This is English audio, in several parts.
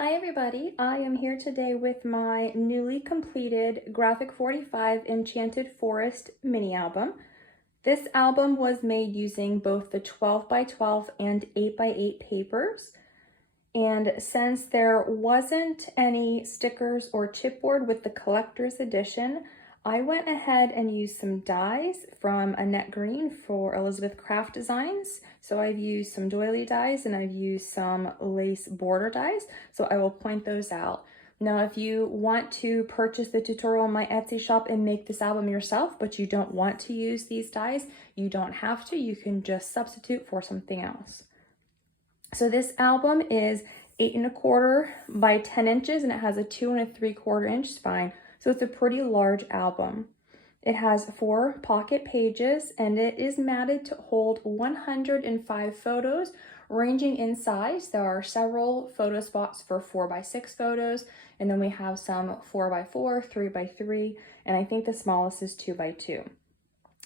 Hi everybody, I am here today with my newly completed Graphic 45 Enchanted Forest mini album. This album was made using both the 12 by 12 and 8 by 8 papers. And since there wasn't any stickers or chipboard with the collector's edition, I went ahead and used some dies from Annette Green for Elizabeth Craft Designs. So I've used some doily dies and I've used some lace border dies. So I will point those out. Now, if you want to purchase the tutorial on my Etsy shop and make this album yourself, but you don't want to use these dies, you don't have to. You can just substitute for something else. So this album is 8¼ by 10 inches and it has a 2 3/4 inch spine. So it's a pretty large album. It has 4 pocket pages and it is matted to hold 105 photos ranging in size. There are several photo spots for 4 by 6 photos, and then we have some 4 by 4, 3 by 3, and I think the smallest is 2 by 2.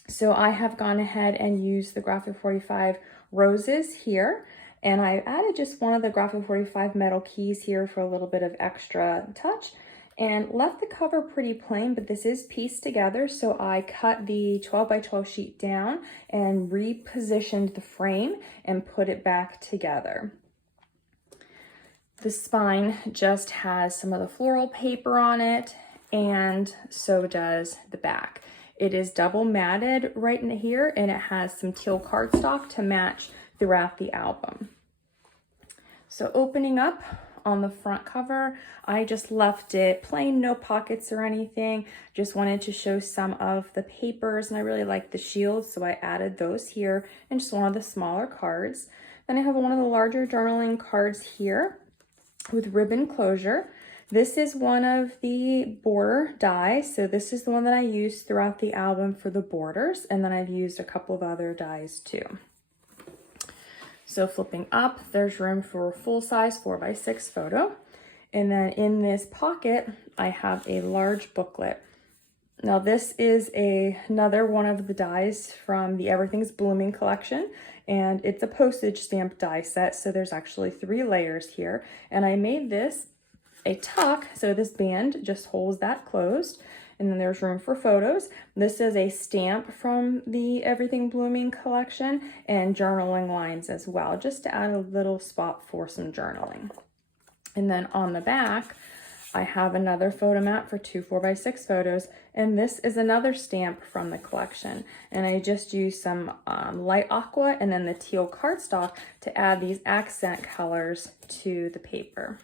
So I have gone ahead and used the Graphic 45 roses here. And I added just one of the Graphic 45 metal keys here for a little bit of extra touch and left the cover pretty plain, but this is pieced together. So I cut the 12 by 12 sheet down and repositioned the frame and put it back together. The spine just has some of the floral paper on it, and so does the back. It is double matted right in here, and it has some teal cardstock to match throughout the album. So opening up on the front cover, I just left it plain, no pockets or anything. Just wanted to show some of the papers, and I really like the shields, so I added those here and just one of the smaller cards. Then I have one of the larger journaling cards here with ribbon closure. This is one of the border dies, so this is the one that I used throughout the album for the borders, and then I've used a couple of other dies too. So flipping up, there's room for a full-size 4 by 6 photo. And then in this pocket, I have a large booklet. Now this is another one of the dies from the Everything's Blooming collection, and it's a postage stamp die set, so there's actually 3 layers here. And I made this a tuck, so this band just holds that closed. And then there's room for photos. This is a stamp from the Everything Blooming collection and journaling lines as well, just to add a little spot for some journaling. And then on the back, I have another photo mat for 2 4 by 6 photos, and this is another stamp from the collection. And I just used some light aqua and then the teal cardstock to add these accent colors to the paper.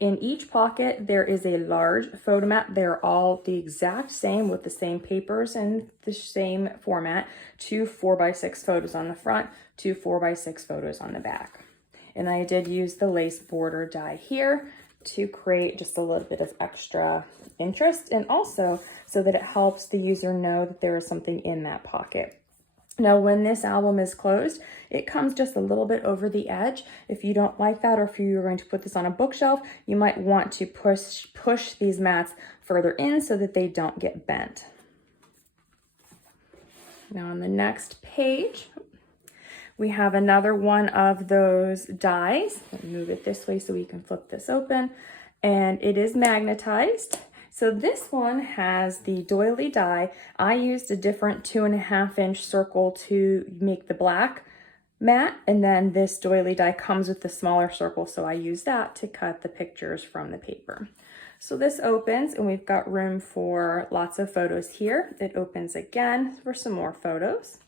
In each pocket, there is a large photo mat. They're all the exact same with the same papers and the same format. 2 4 by 6 photos on the front, 2 4 by 6 photos on the back. And I did use the lace border die here to create just a little bit of extra interest, and also so that it helps the user know that there is something in that pocket. Now, when this album is closed, it comes just a little bit over the edge. If you don't like that, or if you're going to put this on a bookshelf, you might want to push these mats further in so that they don't get bent. Now on the next page, we have another one of those dies. Let me move it this way so we can flip this open. And it is magnetized. So this one has the doily die. I used a different 2.5 inch circle to make the black mat, and then this doily die comes with the smaller circle, so I used that to cut the pictures from the paper. So this opens, and we've got room for lots of photos here. It opens again for some more photos.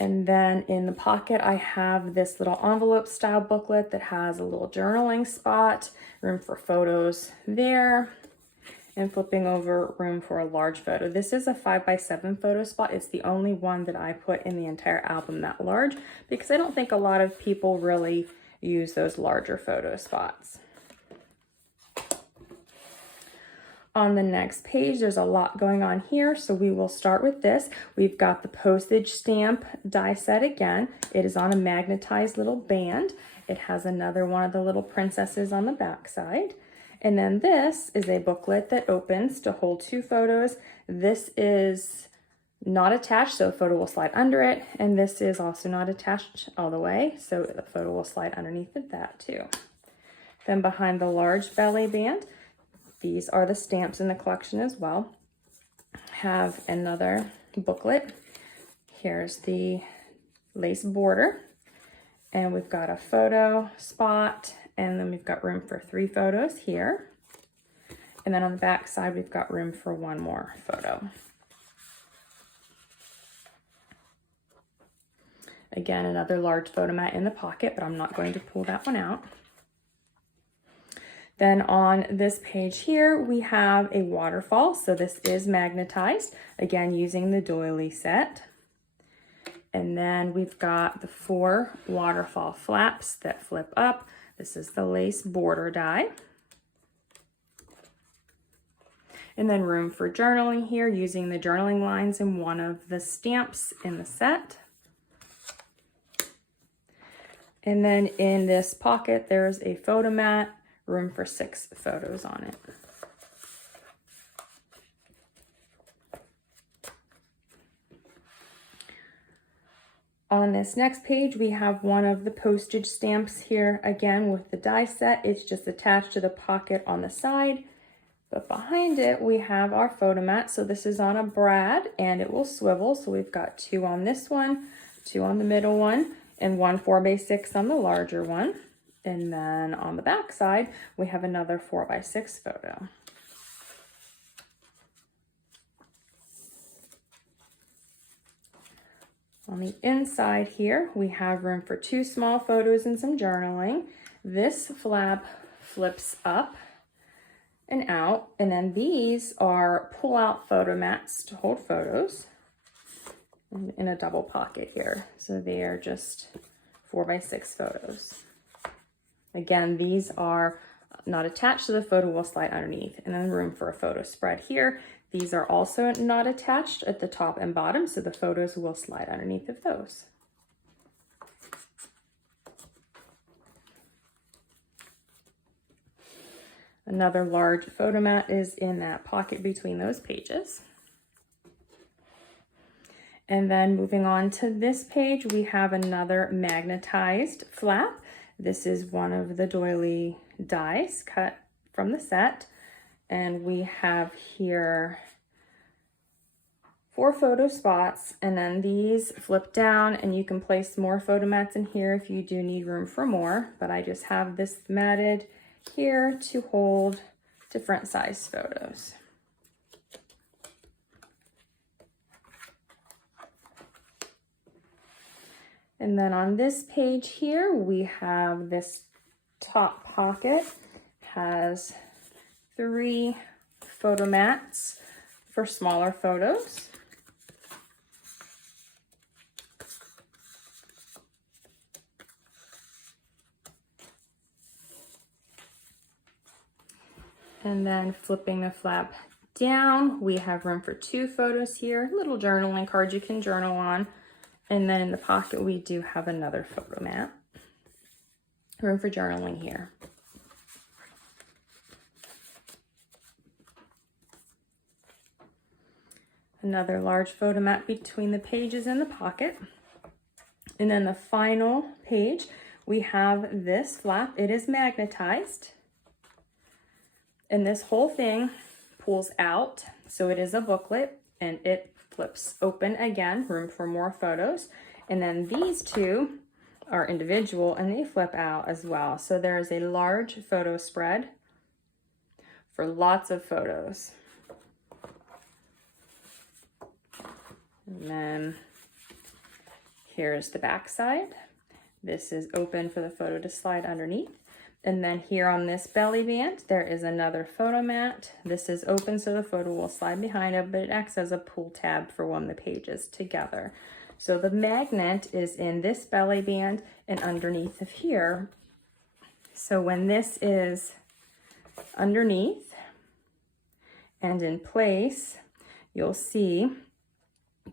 And then in the pocket, I have this little envelope style booklet that has a little journaling spot, room for photos there, and flipping over, room for a large photo. This is a 5 by 7 photo spot. It's the only one that I put in the entire album that large, because I don't think a lot of people really use those larger photo spots. On the next page, there's a lot going on here, so we will start with this. We've got the postage stamp die set again. It is on a magnetized little band. It has another one of the little princesses on the back side. And then this is a booklet that opens to hold 2 photos. This is not attached, so a photo will slide under it. And this is also not attached all the way, so the photo will slide underneath of that too. Then behind the large belly band, these are the stamps in the collection as well. Have another booklet. Here's the lace border, and we've got a photo spot, and then we've got room for 3 photos here. And then on the back side, we've got room for 1 more photo. Again, another large photo mat in the pocket, but I'm not going to pull that one out. Then on this page here, we have a waterfall. So this is magnetized, again, using the doily set. And then we've got the 4 waterfall flaps that flip up. This is the lace border die. And then room for journaling here, using the journaling lines in one of the stamps in the set. And then in this pocket, there's a photo mat, room for 6 photos on it. On this next page, we have one of the postage stamps here, again with the die set. It's just attached to the pocket on the side. But behind it, we have our photo mat. So this is on a brad and it will swivel. So we've got 2 on this one, 2 on the middle one, and 1 4x6 on the larger one. And then on the back side, we have another 4x6 photo. On the inside here, we have room for 2 small photos and some journaling. This flap flips up and out, and then these are pull-out photo mats to hold photos in a double pocket here. So they are just 4x6 photos. Again, these are not attached, so the photo will slide underneath. And then room for a photo spread here. These are also not attached at the top and bottom, so the photos will slide underneath of those. Another large photo mat is in that pocket between those pages. And then moving on to this page, we have another magnetized flap. This is one of the doily dies cut from the set. And we have here 4 photo spots, and then these flip down and you can place more photo mats in here if you do need room for more, but I just have this matted here to hold different size photos. And then on this page here, we have this top pocket has 3 photo mats for smaller photos. And then flipping the flap down, we have room for 2 photos here, little journaling cards you can journal on. And then in the pocket, we do have another photo mat. Room for journaling here. Another large photo mat between the pages in the pocket. And then the final page, we have this flap. It is magnetized. And this whole thing pulls out. So it is a booklet and it flips open again, room for more photos. And then these 2 are individual and they flip out as well. So there is a large photo spread for lots of photos. And then here's the back side. This is open for the photo to slide underneath. And then here on this belly band, there is another photo mat. This is open so the photo will slide behind it, but it acts as a pull tab for one of the pages together. So the magnet is in this belly band and underneath of here. So when this is underneath and in place, you'll see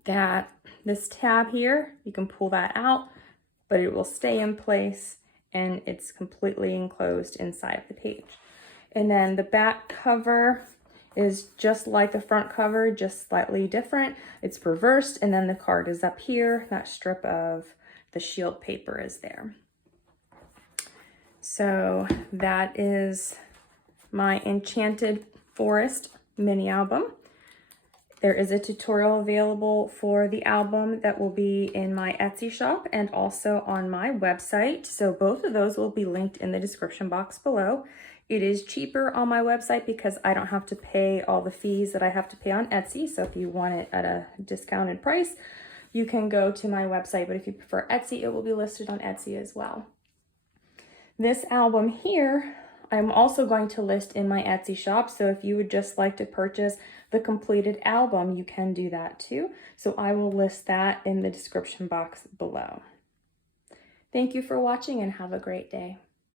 that this tab here, you can pull that out, but it will stay in place and it's completely enclosed inside the page. And then the back cover is just like the front cover, just slightly different. It's reversed, and then the card is up here. That strip of the shield paper is there. So that is my Enchanted Forest mini album. There is a tutorial available for the album that will be in my Etsy shop and also on my website. So both of those will be linked in the description box below. It is cheaper on my website because I don't have to pay all the fees that I have to pay on Etsy. So if you want it at a discounted price, you can go to my website. But if you prefer Etsy, it will be listed on Etsy as well. This album here, I'm also going to list in my Etsy shop. So if you would just like to purchase the completed album, you can do that too. So I will list that in the description box below. Thank you for watching and have a great day.